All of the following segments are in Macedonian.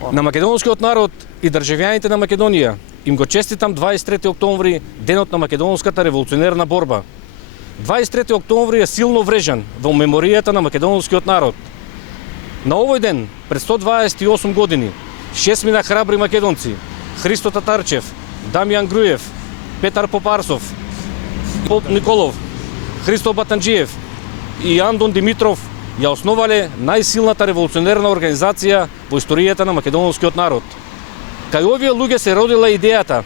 На македонскиот народ и државјаните на Македонија им го честитам 23 октомври, денот на македонската револуционерна борба. 23 октомври е силно врежан во меморијата на македонскиот народ. На овој ден, пред 128 години, 6 храбри македонци, Христо Татарчев, Дамјан Груев, Петар Попарсов, Поп Николов, Христо Батанџиев и Андон Димитров ја основале најсилната револуционерна организација во историјата на македонскиот народ. Кај овие луѓе се родила идејата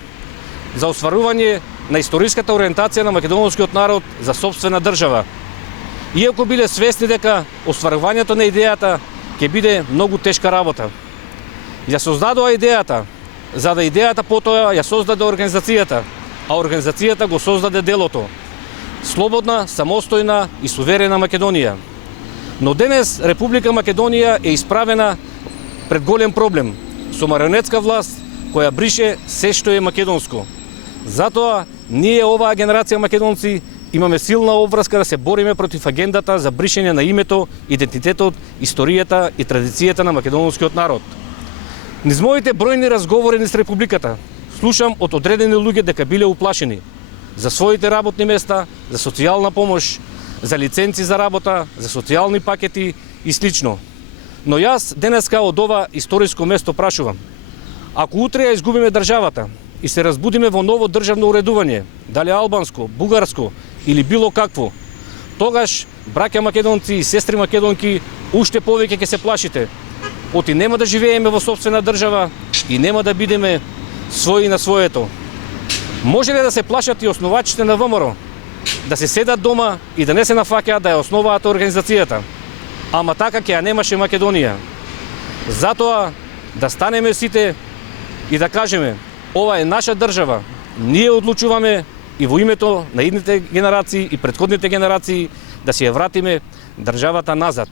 за остварување на историската ориентација на македонскиот народ за сопствена држава. Иако биле свесни дека остварувањето на идејата ќе биде многу тешка работа. Ја создадоа идејата, за да идејата потоа ја создаде организацијата, а организацијата го создаде делото. Слободна, самостојна и суверена Македонија. Но денес Република Македонија е исправена пред голем проблем со марионетска власт која брише се што е македонско. Затоа ние, оваа генерација македонци, имаме силна обврска да се бориме против агендата за бришење на името, идентитетот, историјата и традицијата на македонскиот народ. Низ моите бројни разговори низ Републиката слушам од одредени луѓе дека биле уплашени за своите работни места, за социјална помош, за лиценци за работа, за социјални пакети и слично. Но јас денеска од ова историско место прашувам: ако утре ја изгубиме државата и се разбудиме во ново државно уредување, дали албанско, бугарско или било какво, тогаш, браќа македонци и сестри македонки, уште повеќе ќе се плашите, оти нема да живееме во сопствена држава и нема да бидеме своји на своето. Може ли да се плашат и основачите на ВМРО, да се седат дома и да не се нафаќаат да ја основаат организацијата? Ама така ќе ја немаше Македонија. Затоа да станеме сите и да кажеме: ова е наша држава, ние одлучуваме и во името на идните генерации и претходните генерации да си ја вратиме државата назад.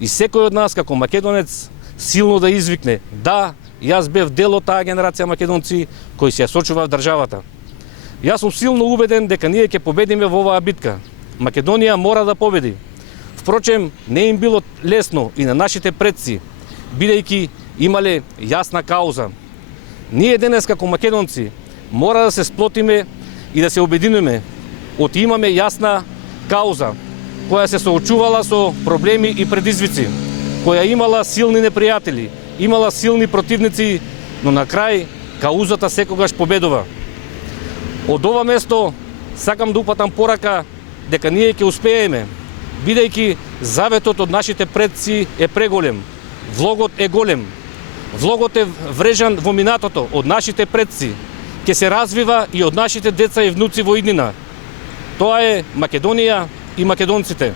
И секој од нас како македонец силно да извикне: да, јас бев дел од таа генерација македонци кои се ја сочуваа државата. Јас сум силно убеден дека ние ќе победиме во оваа битка. Македонија мора да победи. Впрочем, не им било лесно и на нашите предци, бидејќи имале јасна кауза. Ние денес како македонци мора да се сплотиме и да се обединеме, оти имаме јасна кауза, која се соочувала со проблеми и предизвици, која имала силни непријатели, имала силни противници, но на крај каузата секогаш победува. Од ова место сакам да упатам порака дека ние ќе успееме, бидејќи заветот од нашите предци е преголем, влогот е голем, влогот е врежан во минатото од нашите предци, ќе се развива и од нашите деца и внуци во иднина. Тоа е Македонија и македонците.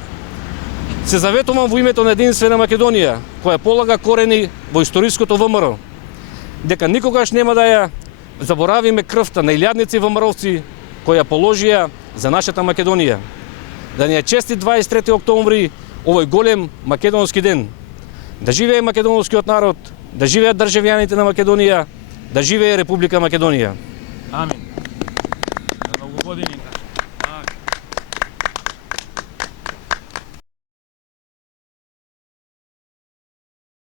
Се заветувам во името на единствена Македонија, која полага корени во историското ВМРО, дека никогаш нема да ја заборавиме крвта на илјадници ВМРО-вци која положија за нашата Македонија. Да ни ја честит 23 октомври, овој голем македонски ден. Да живее македонскиот народ, да живеат државјаните на Македонија, да живее Република Македонија. Амин. Многу години.